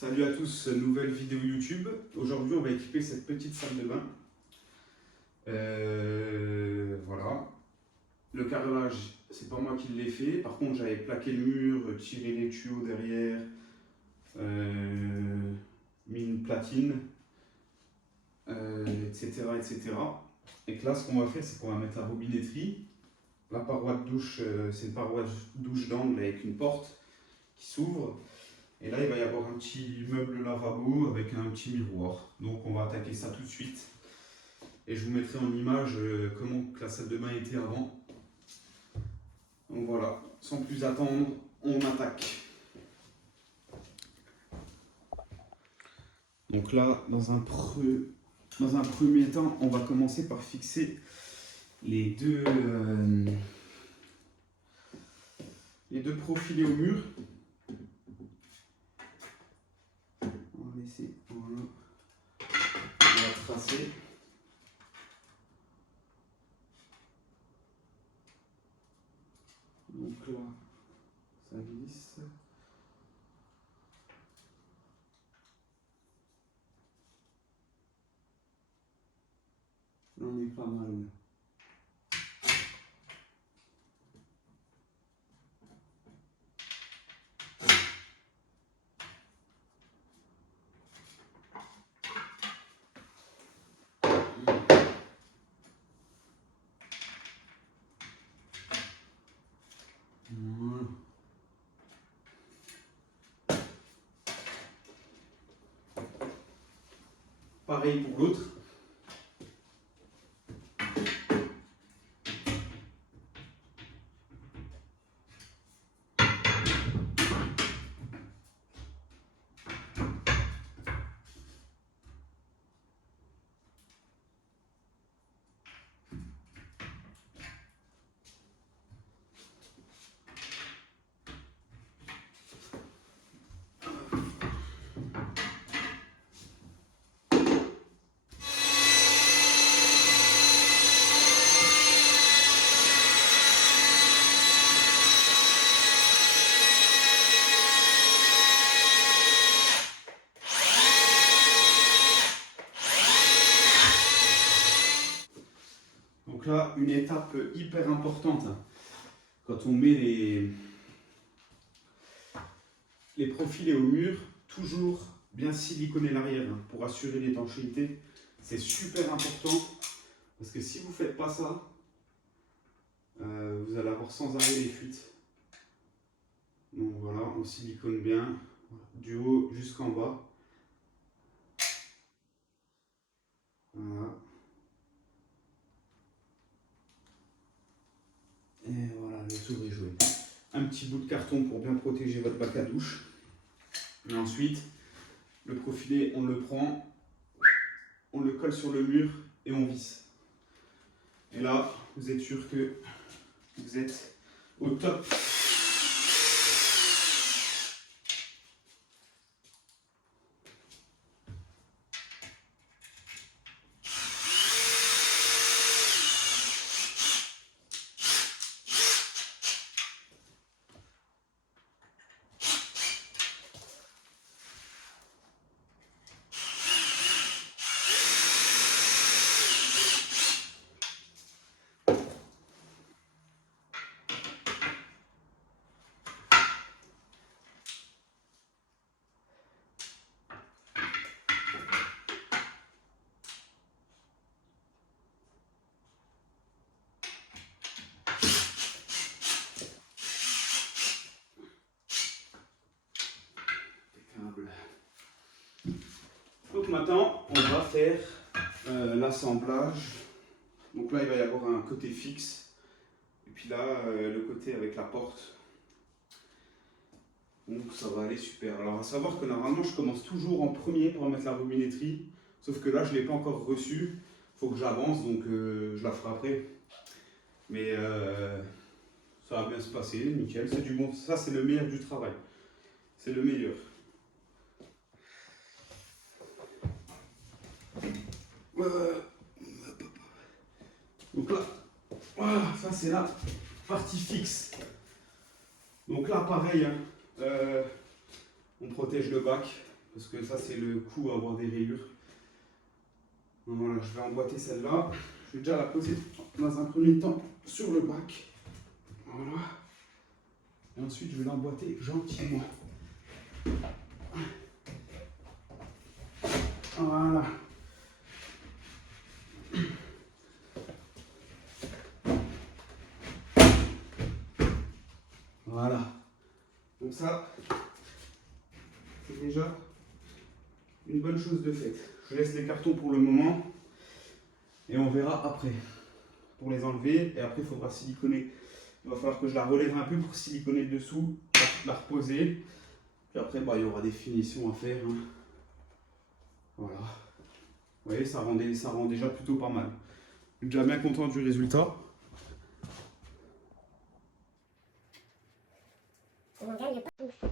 Salut à tous, nouvelle vidéo YouTube. Aujourd'hui, on va équiper cette petite salle de bain. Voilà. Le carrelage, c'est pas moi qui l'ai fait. Par contre, j'avais plaqué le mur, tiré les tuyaux derrière, mis une platine, etc., etc. Et que là, ce qu'on va faire, c'est qu'on va mettre la robinetterie. La paroi de douche, c'est une paroi de douche d'angle avec une porte qui s'ouvre. Et là, il va y avoir un petit meuble lavabo avec un petit miroir. Donc, on va attaquer ça tout de suite. Et je vous mettrai en image comment la salle de bain était avant. Donc voilà, sans plus attendre, on attaque. Donc là, dans un premier temps, on va commencer par fixer les deux profilés au mur. On va laisser, voilà. On va tracer. Donc là, ça glisse. Là, on est pas mal. Voilà. Pareil pour l'autre. Donc là, une étape hyper importante quand on met les profilés au mur, toujours bien siliconer l'arrière pour assurer l'étanchéité. C'est super important parce que si vous ne faites pas ça, vous allez avoir sans arrêt les fuites. Donc voilà, on silicone bien du haut jusqu'en bas. Voilà. Et voilà, le tour est joué. Un petit bout de carton pour bien protéger votre bac à douche. Et ensuite, le profilé, on le prend, on le colle sur le mur et on visse. Et là, vous êtes sûr que vous êtes au top. Donc maintenant, on va faire l'assemblage. Donc là, il va y avoir un côté fixe. Et puis là, le côté avec la porte. Donc ça va aller super. Alors à savoir que normalement, je commence toujours en premier pour mettre la robinetterie. Sauf que là, je ne l'ai pas encore reçue. Il faut que j'avance, donc je la ferai après. Mais ça va bien se passer, nickel. C'est du bon. Ça, c'est le meilleur du travail. C'est le meilleur. Donc là, voilà, ça c'est la partie fixe. Donc là, pareil, hein, on protège le bac parce que ça c'est le coup à avoir des rayures. Donc voilà, je vais emboîter celle-là. Je vais déjà la poser dans un premier temps sur le bac. Voilà. Et ensuite je vais l'emboîter gentiment. Voilà. Voilà. Donc ça, c'est déjà une bonne chose de faite. Je laisse les cartons pour le moment et on verra après pour les enlever. Et après, il faudra siliconer. Il va falloir que je la relève un peu pour siliconer le dessous, la reposer. Puis après, bah, il y aura des finitions à faire. Hein. Voilà. Vous voyez, ça rend déjà plutôt pas mal. Je suis déjà bien content du résultat. On gagne pas tout.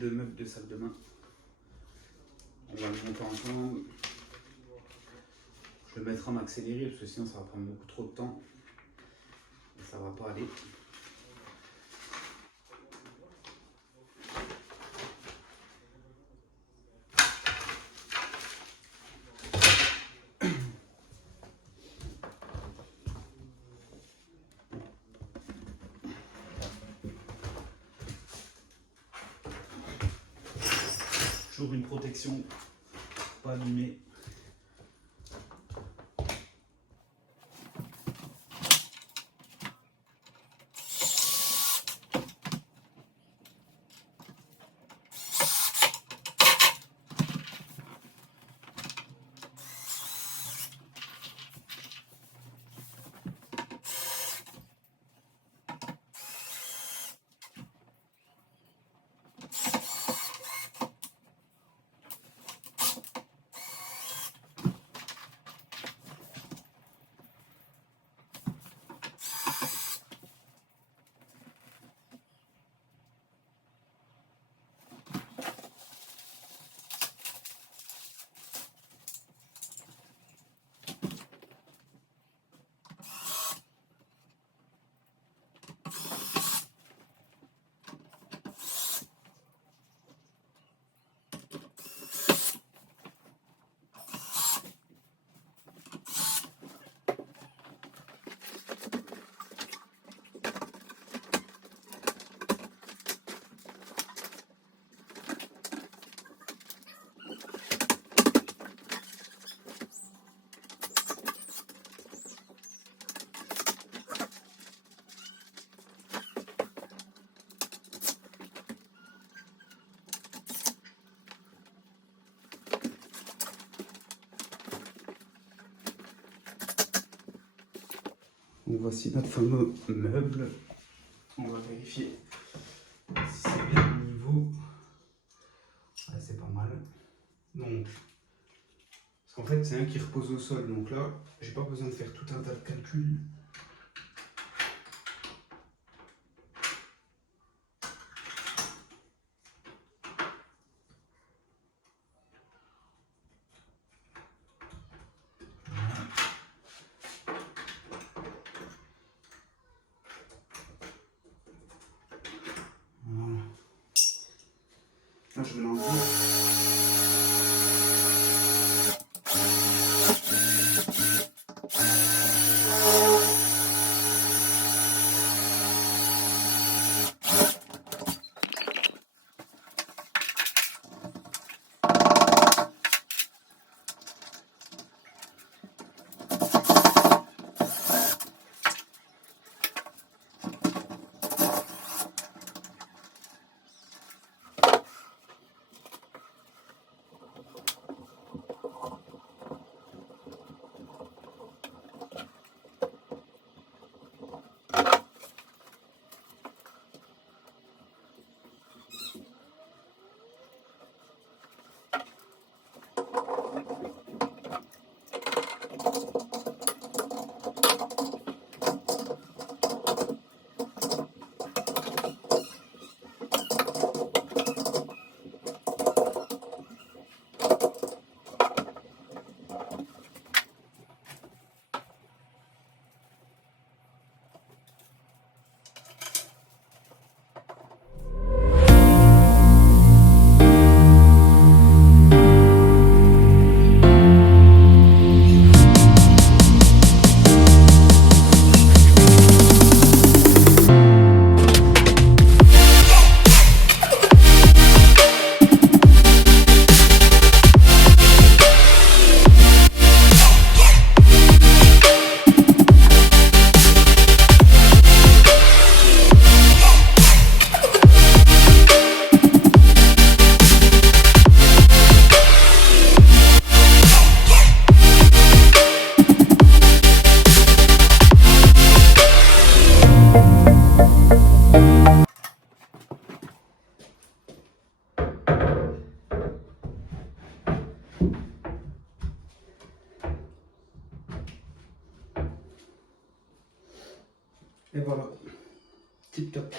De meubles de salle de bain. On va le monter ensemble. Je vais le mettre en accéléré parce que sinon ça va prendre beaucoup trop de temps et ça va pas aller. Toujours une protection, pas abîmer. Donc voici notre fameux meuble. On va vérifier si c'est bien au niveau. Ouais, c'est pas mal. Donc, parce qu'en fait, c'est un qui repose au sol. Donc là, j'ai pas besoin de faire tout un tas de calculs. Voilà. Là, je vais l'enlever. Et voilà, tip top.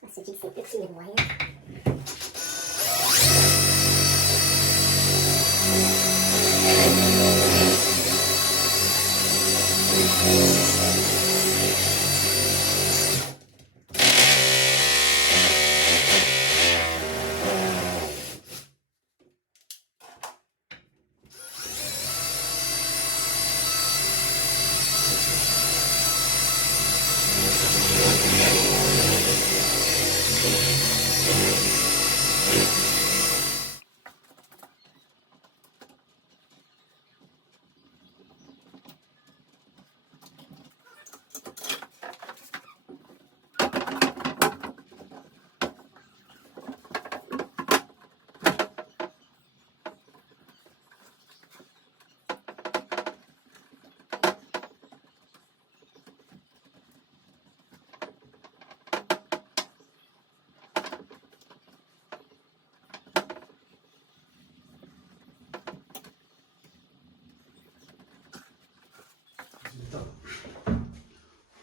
On se fixe ces petits miroirs.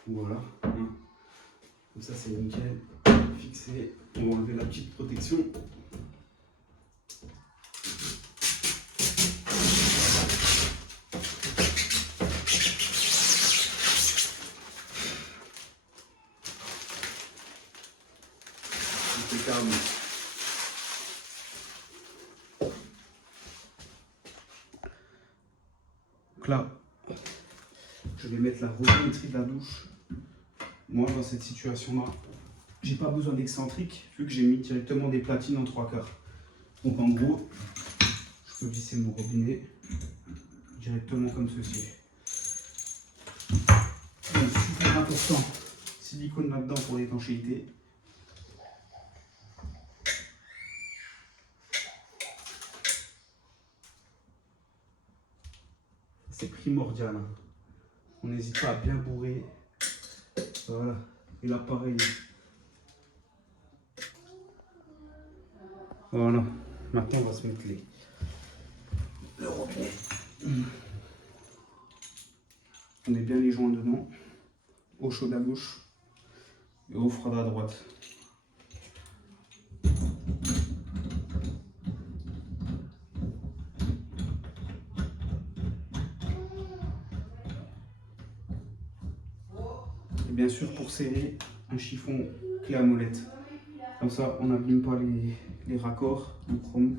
Voilà. Comme ça, c'est nickel. Fixé. On va enlever la petite protection. Impeccable. Donc là, je vais mettre la robinetterie de la douche. Moi, dans cette situation-là, j'ai pas besoin d'excentrique vu que j'ai mis directement des platines en 3/4. Donc en gros, je peux visser mon robinet directement comme ceci. Donc super important, silicone là-dedans pour l'étanchéité. primordial. Hein. On n'hésite pas à bien bourrer. Voilà. Et là, pareil. Voilà. Maintenant, on va se mettre le robinet. On met bien les joints dedans. Eau chaude à gauche et eau froide à droite. Et bien sûr, pour serrer, un chiffon clé à molette. Comme ça, on n'abîme pas les raccords en chrome.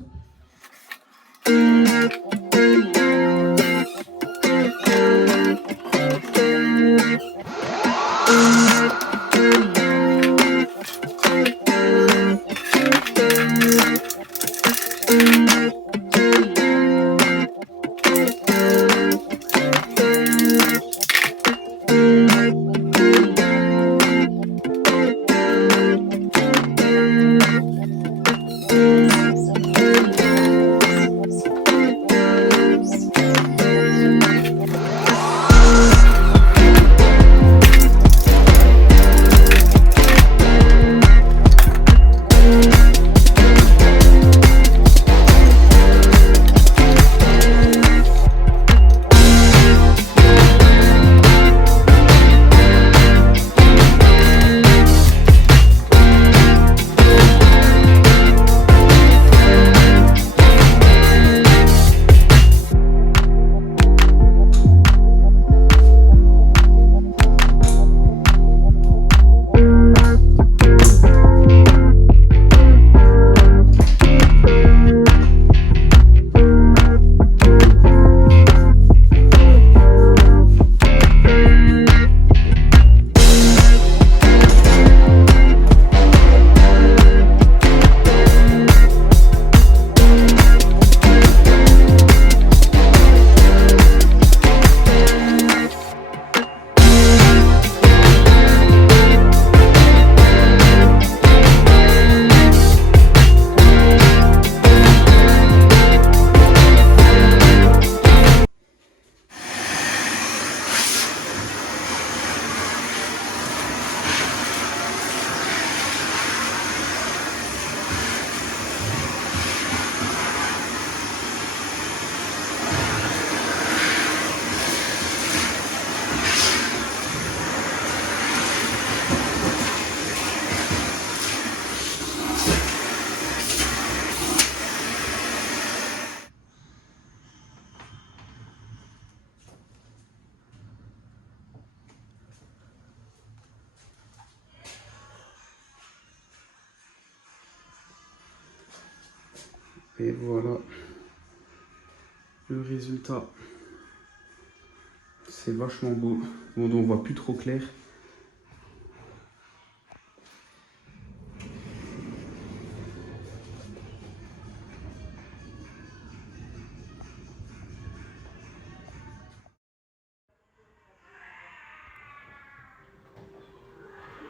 Et voilà le résultat. C'est vachement beau. Bon, on voit plus trop clair.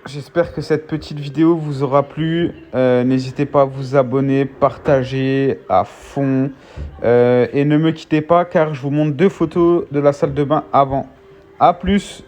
J'espère que cette petite vidéo vous aura plu. N'hésitez pas à vous abonner, partager à fond. Et ne me quittez pas car je vous montre 2 photos de la salle de bain avant. A plus!